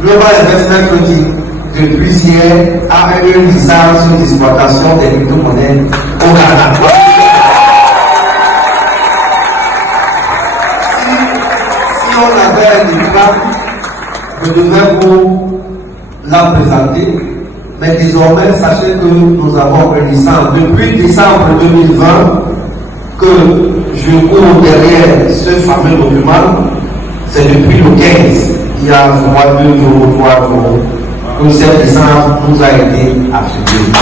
Global Investment Holding, depuis hier, a une licence d'exploitation des crypto-monnaies au Ghana. Si on avait une plaque, je devrais vous la présenter. Mais désormais, sachez que nous avons une licence. Depuis décembre 2020, que je cours derrière ce fameux document, c'est depuis le 15, il y a 2 jours, 3 jours, que cette licence nous a été attribuée.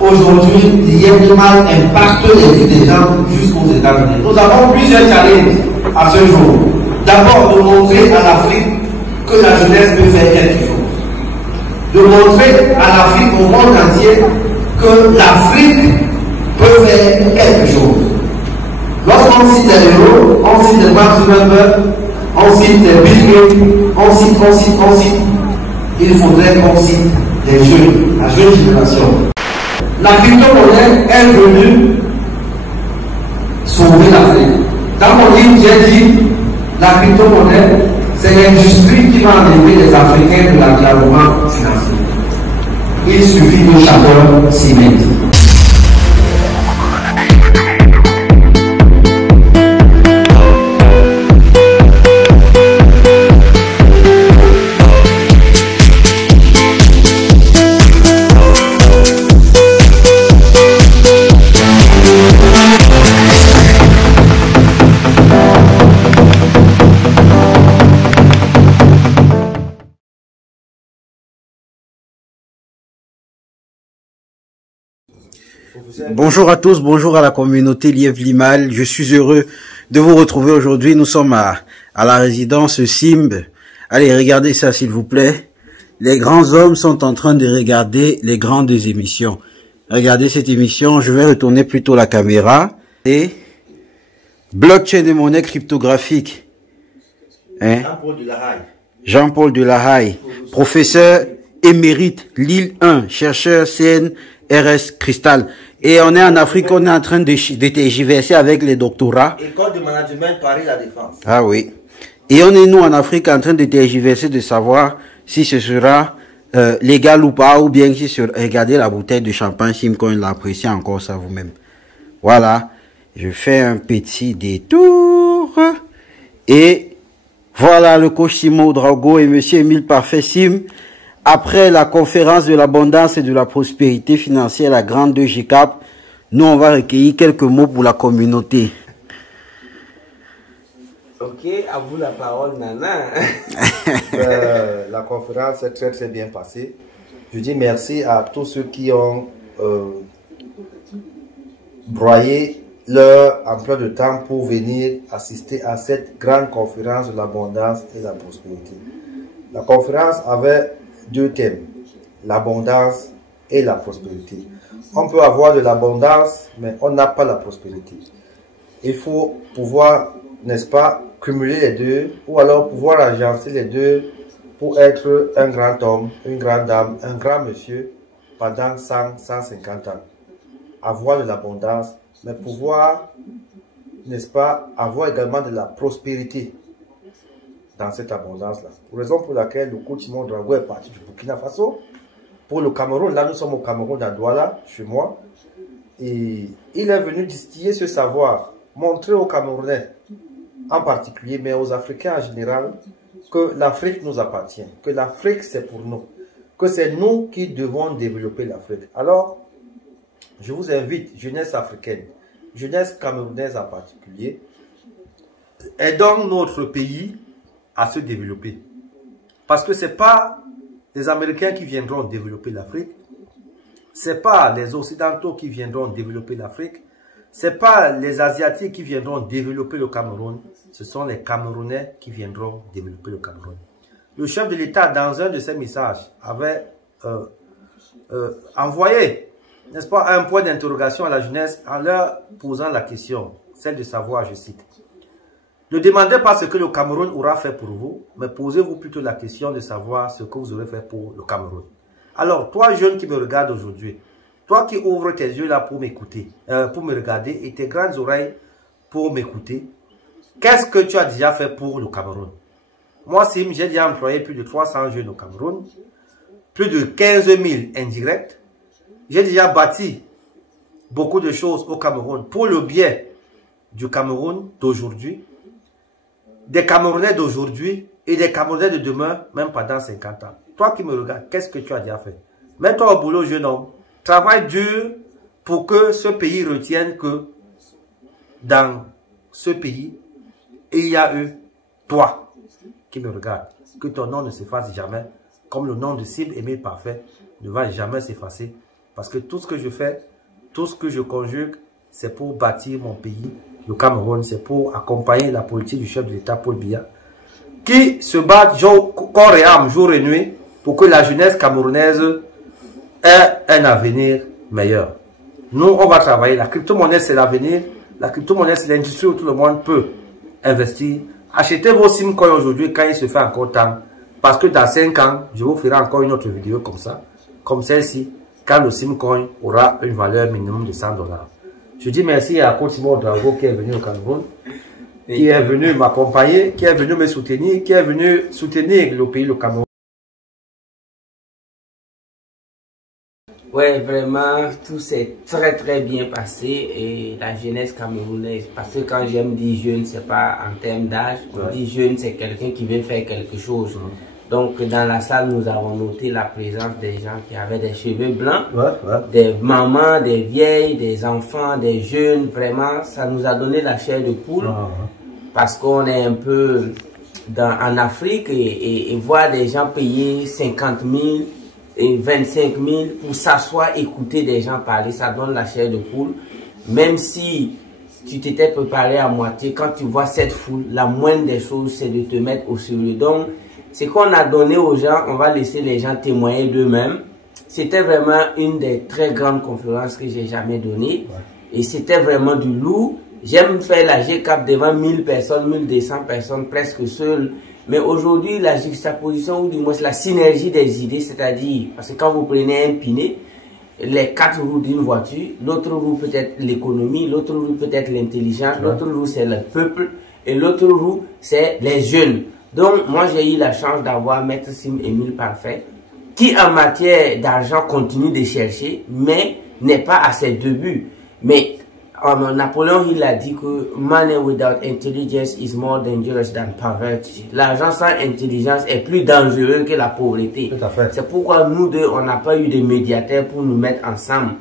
Aujourd'hui, l'IEMIMAL impacte les vies des gens jusqu'aux États-Unis. Nous avons plusieurs challenges à ce jour. D'abord, de montrer à l'Afrique que la jeunesse peut faire quelque chose. De montrer à l'Afrique, au monde entier, que l'Afrique peut faire quelque chose. Lorsqu'on cite les héros, on cite les Mark Zuckerberg, on cite les Bill Gates, on cite. Il faudrait qu'on cite les jeunes, la jeune génération. La crypto-monnaie est venue sauver l'Afrique. Dans mon livre, j'ai dit, la crypto-monnaie, c'est l'industrie qui va enlever les Africains de l'enclavement financier. Il suffit que chacun s'y mette. Bonjour à tous, bonjour à la communauté Lièvre-Limal. Je suis heureux de vous retrouver aujourd'hui. Nous sommes à la résidence Simb. Allez, regardez ça s'il vous plaît. Les grands hommes sont en train de regarder les grandes émissions. Regardez cette émission. Je vais retourner plutôt la caméra. Et blockchain et monnaie cryptographique. Hein? Jean-Paul Delahaye. Jean-Paul Delahaye, professeur émérite Lille 1, chercheur CNRS Cristal. Et on est en Afrique, on est en train de tergiverser avec les doctorats. École de management Paris La Défense. Ah oui. Et on est nous en Afrique en train de tergiverser de savoir si ce sera légal ou pas, ou bien si regardez la bouteille de champagne Simcoin, l'appréciez encore ça vous-même. Voilà. Je fais un petit détour. Et voilà le coach Simon Drago et monsieur Émile Parfait Sim. Après la conférence de l'abondance et de la prospérité financière, la grande 2G-Cap, nous on va recueillir quelques mots pour la communauté. Ok, à vous la parole, Nana. La conférence est très bien passée. Je dis merci à tous ceux qui ont broyé leur emploi de temps pour venir assister à cette grande conférence de l'abondance et de la prospérité. La conférence avait 2 thèmes, l'abondance et la prospérité. On peut avoir de l'abondance, mais on n'a pas la prospérité. Il faut pouvoir, n'est-ce pas, cumuler les deux, ou alors pouvoir agencer les deux pour être un grand homme, une grande dame, un grand monsieur pendant 100, 150 ans. Avoir de l'abondance, mais pouvoir, n'est-ce pas, avoir également de la prospérité dans cette abondance-là. Raison pour laquelle le coach Simon Drago est parti du Burkina Faso. Pour le Cameroun, là nous sommes au Cameroun à Douala, chez moi. Et il est venu distiller ce savoir, montrer aux Camerounais en particulier, mais aux Africains en général, que l'Afrique nous appartient, que l'Afrique c'est pour nous, que c'est nous qui devons développer l'Afrique. Alors, je vous invite, jeunesse africaine, jeunesse camerounaise en particulier, aidons notre pays à se développer. Parce que ce n'est pas les Américains qui viendront développer l'Afrique, ce n'est pas les Occidentaux qui viendront développer l'Afrique, ce n'est pas les Asiatiques qui viendront développer le Cameroun, ce sont les Camerounais qui viendront développer le Cameroun. Le chef de l'État, dans un de ses messages, avait envoyé, n'est-ce pas, un point d'interrogation à la jeunesse en leur posant la question, celle de savoir, je cite, ne demandez pas ce que le Cameroun aura fait pour vous, mais posez-vous plutôt la question de savoir ce que vous aurez fait pour le Cameroun. Alors, toi jeune qui me regarde aujourd'hui, toi qui ouvres tes yeux là pour m'écouter, pour me regarder et tes grandes oreilles pour m'écouter, qu'est-ce que tu as déjà fait pour le Cameroun? Moi, Sim, j'ai déjà employé plus de 300 jeunes au Cameroun, plus de 15 000 indirects. J'ai déjà bâti beaucoup de choses au Cameroun pour le bien du Cameroun d'aujourd'hui, des Camerounais d'aujourd'hui et des Camerounais de demain, même pendant 50 ans. Toi qui me regardes, qu'est-ce que tu as déjà fait? Mets-toi au boulot, jeune homme. Travaille dur pour que ce pays retienne que dans ce pays, il y a eu toi qui me regarde. Que ton nom ne s'efface jamais, comme le nom de Sim Émile Parfait ne va jamais s'effacer. Parce que tout ce que je fais, tout ce que je conjugue, c'est pour bâtir mon pays, le Cameroun, c'est pour accompagner la politique du chef de l'État, Paul Biya, qui se bat corps et âme, jour et nuit, pour que la jeunesse camerounaise ait un avenir meilleur. Nous, on va travailler. La crypto-monnaie, c'est l'avenir. La crypto-monnaie, c'est l'industrie où tout le monde peut investir. Achetez vos SIM coins aujourd'hui quand il se fait encore temps. Parce que dans 5 ans, je vous ferai encore une autre vidéo comme ça, comme celle-ci, quand le SIM coin aura une valeur minimum de $100. Je dis merci à Cotimo Drago qui est venu au Cameroun, qui est venu m'accompagner, qui est venu me soutenir, qui est venu soutenir le pays, le Cameroun. Ouais, vraiment, tout s'est très bien passé et la jeunesse camerounaise, parce que quand j'aime dire jeune, c'est pas en termes d'âge, on dit jeune, c'est quelqu'un qui veut faire quelque chose. Donc dans la salle, nous avons noté la présence des gens qui avaient des cheveux blancs, des mamans, des vieilles, des enfants, des jeunes, vraiment, ça nous a donné la chair de poule, parce qu'on est un peu en Afrique et voir des gens payer 50 000 et 25 000 pour s'asseoir, écouter des gens parler, ça donne la chair de poule. Même si tu t'étais préparé à moitié, quand tu vois cette foule, la moindre des choses, c'est de te mettre au sérieux. Donc, ce qu'on a donné aux gens, on va laisser les gens témoigner d'eux-mêmes. C'était vraiment une des très grandes conférences que j'ai jamais données. Et c'était vraiment du lourd. J'aime faire la GCAP devant 1000 personnes, 1200 personnes, presque seul. Mais aujourd'hui, la juxtaposition, ou du moins la synergie des idées, c'est-à-dire, parce que quand vous prenez un pinet, les 4 roues d'une voiture, l'autre roue peut-être l'économie, l'autre roue peut-être l'intelligence, l'autre roue c'est le peuple, et l'autre roue c'est les jeunes. Donc, moi j'ai eu la chance d'avoir Maître Sim Émile Parfait, qui en matière d'argent continue de chercher, mais n'est pas à ses débuts. Mais Napoléon, il a dit que money without intelligence is more dangerous than poverty. L'argent sans intelligence est plus dangereux que la pauvreté. C'est pourquoi nous deux, on n'a pas eu de médiateur pour nous mettre ensemble.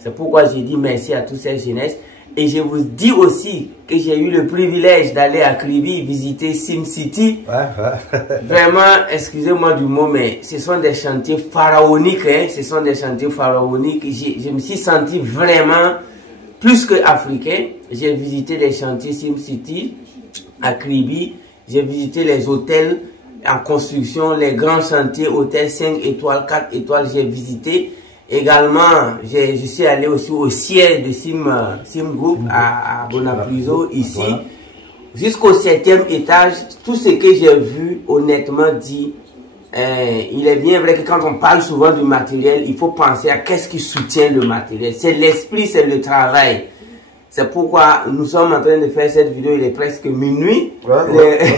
C'est pourquoi j'ai dit merci à tous ces jeunesses. Et je vous dis aussi que j'ai eu le privilège d'aller à Kribi visiter SimCity. Vraiment, excusez-moi du mot, mais ce sont des chantiers pharaoniques. Hein? Ce sont des chantiers pharaoniques. Je me suis senti vraiment plus que africain. J'ai visité les chantiers SimCity à Kribi. J'ai visité les hôtels en construction, les grands chantiers, hôtels 5 étoiles, 4 étoiles, j'ai visité. Également, je suis allé aussi au siège de Sim Group à Bonapruso, ici. Jusqu'au 7e étage, tout ce que j'ai vu, honnêtement dit, il est bien vrai que quand on parle souvent du matériel, il faut penser à qu'est-ce qui soutient le matériel. C'est l'esprit, c'est le travail. C'est pourquoi nous sommes en train de faire cette vidéo, il est presque minuit.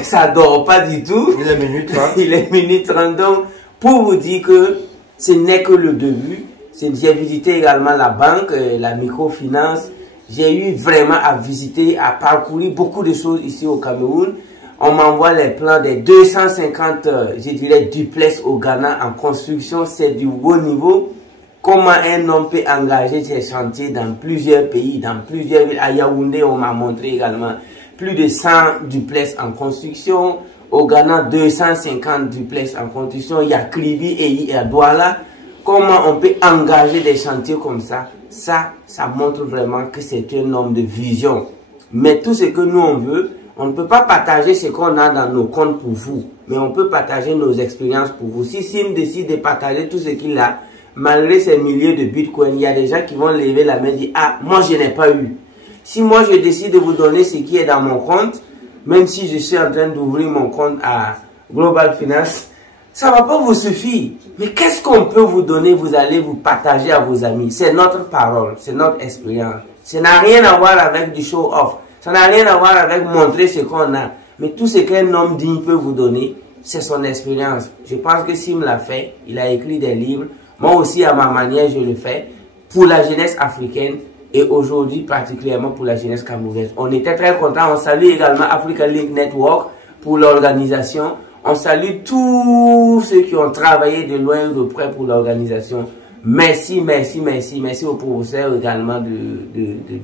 Ça dort pas du tout. Il est minuit 30. Il est minuit 30. Donc, pour vous dire que ce n'est que le début. J'ai visité également la banque, la microfinance. J'ai eu vraiment à visiter, à parcourir beaucoup de choses ici au Cameroun. On m'envoie les plans des 250, je dirais, duplex au Ghana en construction. C'est du haut niveau. Comment un homme peut engager ses chantiers dans plusieurs pays, dans plusieurs villes. À Yaoundé, on m'a montré également plus de 100 duplex en construction. Au Ghana, 250 duplex en construction. Il y a Kribi et il y a Douala. Comment on peut engager des chantiers comme ça? Ça montre vraiment que c'est un homme de vision. Mais tout ce que nous on veut, on ne peut pas partager ce qu'on a dans nos comptes pour vous. Mais on peut partager nos expériences pour vous. Si Sim décide de partager tout ce qu'il a, malgré ces milliers de bitcoins, il y a des gens qui vont lever la main et dire « Ah, moi je n'ai pas eu ». Si moi je décide de vous donner ce qui est dans mon compte, même si je suis en train d'ouvrir mon compte à Global Finance, ça ne va pas vous suffire. Mais qu'est-ce qu'on peut vous donner? Vous allez vous partager à vos amis. C'est notre parole, c'est notre expérience. Ça n'a rien à voir avec du show-off. Ça n'a rien à voir avec montrer ce qu'on a. Mais tout ce qu'un homme digne peut vous donner, c'est son expérience. Je pense que Sim l'a fait, il a écrit des livres. Moi aussi, à ma manière, je le fais pour la jeunesse africaine et aujourd'hui, particulièrement pour la jeunesse camerounaise. On était très contents. On salue également Africa Link Network pour l'organisation. On salue tous ceux qui ont travaillé de loin ou de près pour l'organisation. Merci, merci, merci. Merci aux professeurs également de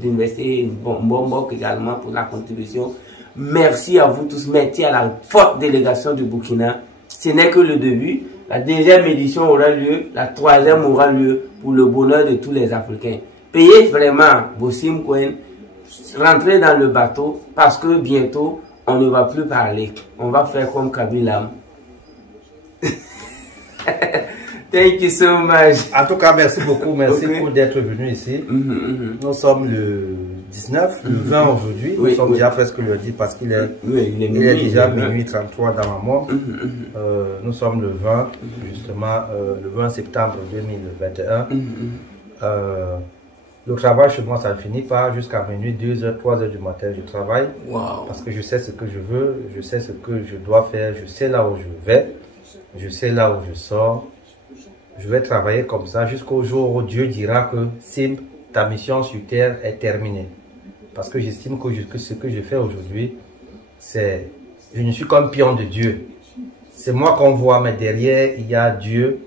l'université Bombok également pour la contribution. Merci à vous tous. Merci à la forte délégation du Burkina. Ce n'est que le début. La deuxième édition aura lieu. La troisième aura lieu pour le bonheur de tous les Africains. Payez vraiment vos simcoins. Rentrez dans le bateau parce que bientôt, on ne va plus parler. On va faire comme Kabila. Thank you so much. En tout cas, merci beaucoup. Merci pour d'être venu ici. Nous sommes le 19, le 20 aujourd'hui. Nous sommes déjà presque le 10 parce qu'il est, il est déjà minuit 33 dans ma mort. Nous sommes le 20, justement, le 20 septembre 2021. Le travail chez moi, ça ne finit pas jusqu'à minuit, 2h, 3h du matin. Je travaille parce que je sais ce que je veux, je sais ce que je dois faire, je sais là où je vais, je sais là où je sors. Je vais travailler comme ça jusqu'au jour où Dieu dira que Sim, ta mission sur terre est terminée. Parce que j'estime que ce que je fais aujourd'hui, c'est, je ne suis qu'un pion de Dieu. C'est moi qu'on voit, mais derrière, il y a Dieu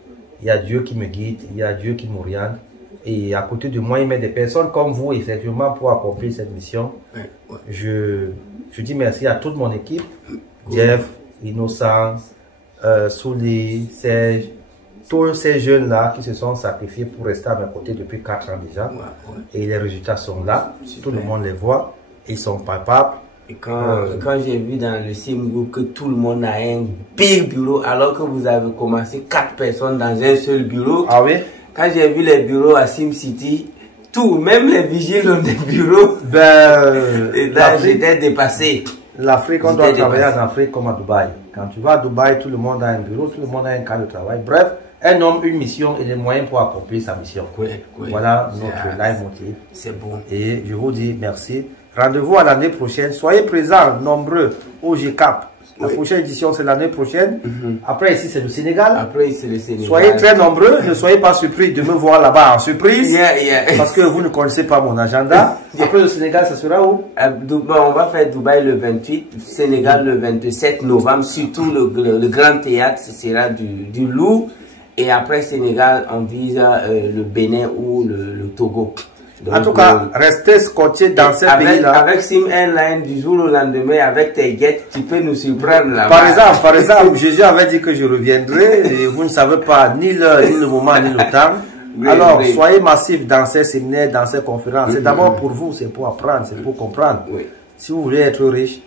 qui me guide, il y a Dieu qui m'oriente. Et à côté de moi, il met des personnes comme vous, effectivement, pour accomplir cette mission. Je dis merci à toute mon équipe, Jeff, Innocent, Souli, Serge, tous ces jeunes-là qui se sont sacrifiés pour rester à mes côtés depuis 4 ans déjà. Et les résultats sont là. Tout le monde les voit. Ils sont palpables. Et quand j'ai vu dans le Sim Group que tout le monde a un big bureau, alors que vous avez commencé 4 personnes dans un seul bureau. Ah oui? Quand j'ai vu les bureaux à Sim City, tout, même les vigiles ont des bureaux. Et là, j'étais dépassé. L'Afrique, on doit travailler en Afrique comme à Dubaï. Quand tu vas à Dubaï, tout le monde a un bureau, tout le monde a un cadre de travail. Bref, un homme, une mission et les moyens pour accomplir sa mission. Voilà notre leitmotiv. C'est bon. Et je vous dis merci. Rendez-vous à l'année prochaine. Soyez présents, nombreux, au GCAP. La prochaine édition, c'est l'année prochaine. Après, ici, c'est le Sénégal. Après, c'est le Sénégal. Soyez très nombreux. Ne soyez pas surpris de me voir là-bas en surprise. Parce que vous ne connaissez pas mon agenda. Après, le Sénégal, ça sera où? On va faire Dubaï le 28, Sénégal le 27 novembre. Surtout le grand théâtre, ce sera du Loup. Et après Sénégal, on vise le Bénin ou le Togo. Donc, en tout cas, restez scotché dans ces pays-là. Avec Sim Airline, du jour au lendemain, avec tes guettes, tu peux nous surprendre là. Par exemple, Jésus avait dit que je reviendrai et vous ne savez pas ni l'heure, ni le moment, ni le temps. Alors, soyez massifs dans ces séminaires, dans ces conférences. C'est d'abord pour vous, c'est pour apprendre, c'est pour comprendre. Si vous voulez être riche,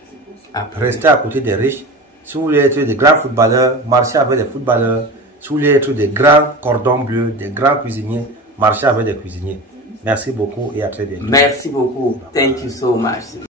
restez à côté des riches. Si vous voulez être des grands footballeurs, marchez avec des footballeurs. Si vous voulez être des grands cordons bleus, des grands cuisiniers, marchez avec des cuisiniers. Merci beaucoup et à très bientôt. Merci beaucoup. Thank you so much.